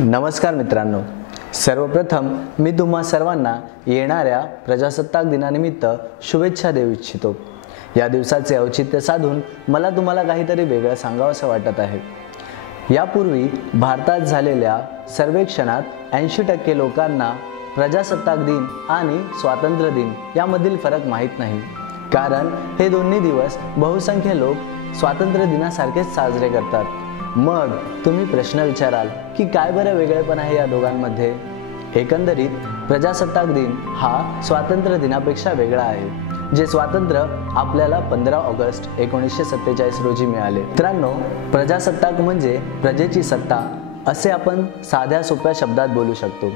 नमस्कार मित्रांनो, सर्वप्रथम मी तुम्हा सर्वांना येणाऱ्या प्रजासत्ताक दिनानिमित्त शुभेच्छा देऊ इच्छितो। या दिवसाचे औचित्य साधून मला तुम्हाला काहीतरी वेगळं सांगावंसं वाटत आहे। यापूर्वी भारतात झालेल्या सर्वेक्षणात 80% लोकांना प्रजासत्ताक दिन आणि स्वातंत्र्य दिन यामधील फरक माहीत नाही, कारण हे दोन्ही दिवस बहुसंख्य लोक स्वातंत्र्य दिनासारखेच साजरे करतात। मग तुम्ही प्रश्न विचाराल की काय बरं वेगळेपण आहे या दोघांमध्ये? एकंदरीत प्रजासत्ताक दिन हा स्वातंत्र्य दिनापेक्षा वेगळा आहे, जे स्वातंत्र्य आपल्याला 15 ऑगस्ट 1947 रोजी मिळाले। मित्रांनो, प्रजासत्ताक म्हणजे प्रजेची सत्ता असे आपण साध्या सोप्या शब्दात बोलू शकतो।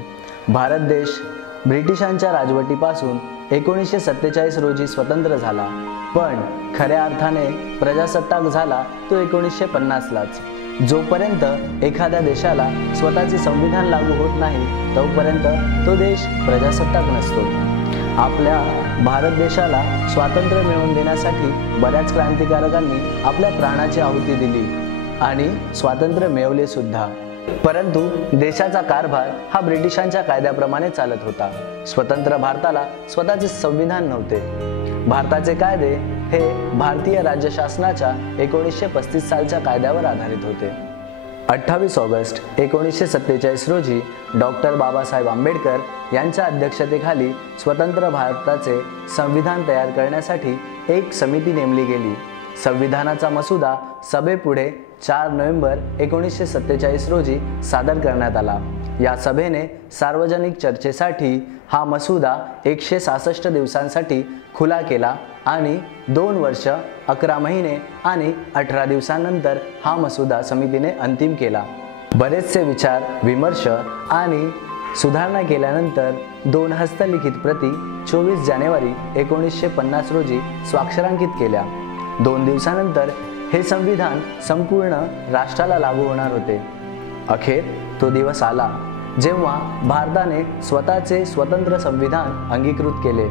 भारत देश ब्रिटिशांच्या राजवटीपासून 1947 रोजी स्वतंत्र झाला, पण खऱ्या अर्थाने प्रजासत्ताक झाला तो 1950लाच। जोपर्यंत एखाद्या देशाला स्वतःचे संविधान लागू होत नाही तोपर्यंत तो देश प्रजासत्ताक नसतो। आपल्या भारत देशाला स्वातंत्र्य मिळवून देण्यासाठी बऱ्याच क्रांतिकारकांनी आपल्या प्राणाची आहुती दिली आणि स्वातंत्र्य मिळवले सुद्धा, परंतु देशाचा कारभार हा ब्रिटिशांच्या कायद्याप्रमाणे चालत होता। स्वतंत्र भारताला स्वतःचे संविधान नव्हते। भारताचे कायदे हे भारतीय राज्य शासनाच्या 1935 सालच्या कायद्यावर आधारित होते। 28 ऑगस्ट 1947 रोजी डॉक्टर बाबासाहेब आंबेडकर यांच्या अध्यक्षतेखाली स्वतंत्र भारताचे संविधान तयार करण्यासाठी एक समिती नेमली गेली। संविधानाचा मसुदा सभेपुढे 4 नोव्हेंबर 1947 रोजी सादर करण्यात आला। या सभेने सार्वजनिक चर्चेसाठी हा मसुदा 166 दिवसांसाठी खुला केला आणि 2 वर्ष 11 महिने आणि 18 दिवसांनंतर हा मसुदा समितीने अंतिम केला। बरेचसे विचार विमर्श आणि सुधारणा केल्यानंतर 2 हस्तलिखित प्रती 24 जानेवारी 1950 रोजी स्वाक्षरांकित केल्या। 2 दिवसानंतर हे संविधान संपूर्ण राष्ट्राला लागू होणार होते। अखेर तो दिवस आला जेव्हा भारताने स्वतःचे स्वतंत्र संविधान अंगीकृत केले।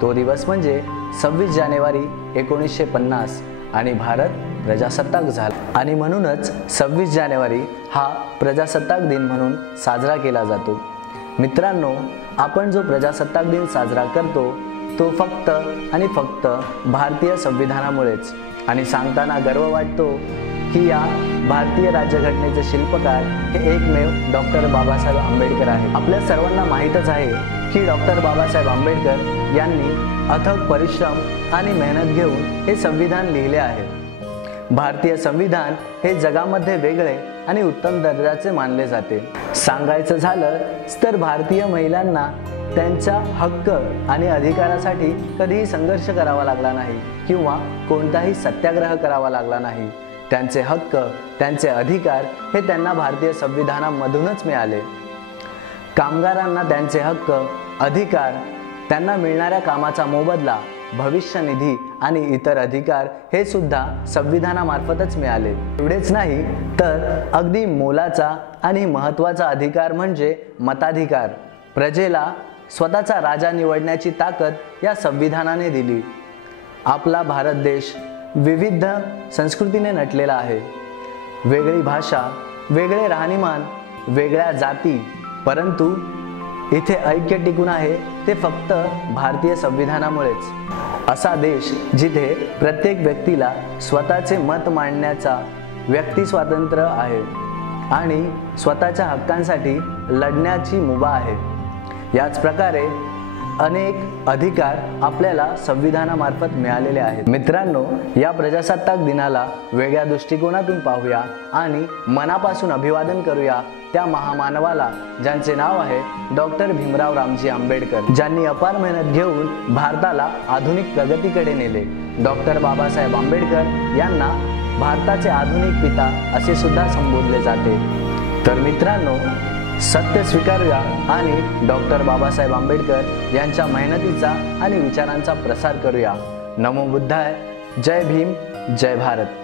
तो दिवस म्हणजे 26 जानेवारी 1950 आणि भारत प्रजासत्ताक झाला। आणि म्हणूनच 26 जानेवारी हा प्रजासत्ताक दिन म्हणून साजरा केला जातो। मित्रांनो, आपण जो प्रजासत्ताक दिन साजरा करतो तो फक्त आणि फक्त भारतीय संविधानामुळेच, आणि सांगताना गर्व वाटतो की या भारतीय राज्यघटनेचे शिल्पकार हे एकमेव डॉक्टर बाबासाहेब आंबेडकर आहेत। आपल्या सर्वांना माहीतच आहे की डॉक्टर बाबासाहेब आंबेडकर यांनी अथक परिश्रम आणि मेहनत घेऊन हे संविधान लिहिले आहे। भारतीय संविधान हे जगामध्ये वेगळे आणि उत्तम दर्जाचे मानले जाते। सांगायचं झालं तर भारतीय महिलांना त्यांच्या हक्क आणि अधिकारासाठी कधीही संघर्ष करावा लागला नाही किंवा कोणताही सत्याग्रह करावा लागला नाही। त्यांचे हक्क, त्यांचे अधिकार हे त्यांना भारतीय संविधानामधूनच मिळाले। कामगारांना त्यांचे हक्क, अधिकार, त्यांना मिळणाऱ्या कामाचा मोबदला, भविष्य निधी आणि इतर अधिकार हे सुद्धा संविधानामार्फतच मिळाले। एवढेच नाही तर अगदी मोलाचा आणि महत्त्वाचा अधिकार म्हणजे मताधिकार। प्रजेला स्वतःचा राजा निवडण्याची ताकद या संविधानाने दिली। आपला भारत देश विविध संस्कृतीने नटलेला आहे। वेगळी भाषा, वेगळे राहणीमान, वेगळ्या जाती, परंतु इथे ऐक्य टिकून आहे ते फक्त भारतीय संविधानामुळेच। असा देश जिथे प्रत्येक व्यक्तीला स्वतःचे मत मांडण्याचा व्यक्ती स्वातंत्र्य आहे आणि स्वतःच्या हक्कांसाठी लढण्याची मुभा आहे। याच प्रकारे अनेक अधिकार आपल्याला संविधानामार्फत मिळालेले आहेत। मित्रांनो, या प्रजासत्ताक दिनाला वेगळ्या दृष्टिकोनातून पाहूया आणि मनापासून अभिवादन करूया त्या महामानवाला ज्यांचे नाव आहे डॉक्टर भीमराव रामजी आंबेडकर, ज्यांनी अपार मेहनत घेऊन भारताला आधुनिक प्रगतीकडे नेले। डॉक्टर बाबासाहेब आंबेडकर यांना भारताचे आधुनिक पिता असे सुद्धा संबोधले जाते। तर मित्रांनो, सत्य स्वीकारूया आणि डॉक्टर बाबासाहेब आंबेडकर यांच्या मेहनतीचा आणि विचारांचा प्रसार करूया। नमो बुद्धाय, जय भीम, जय भारत।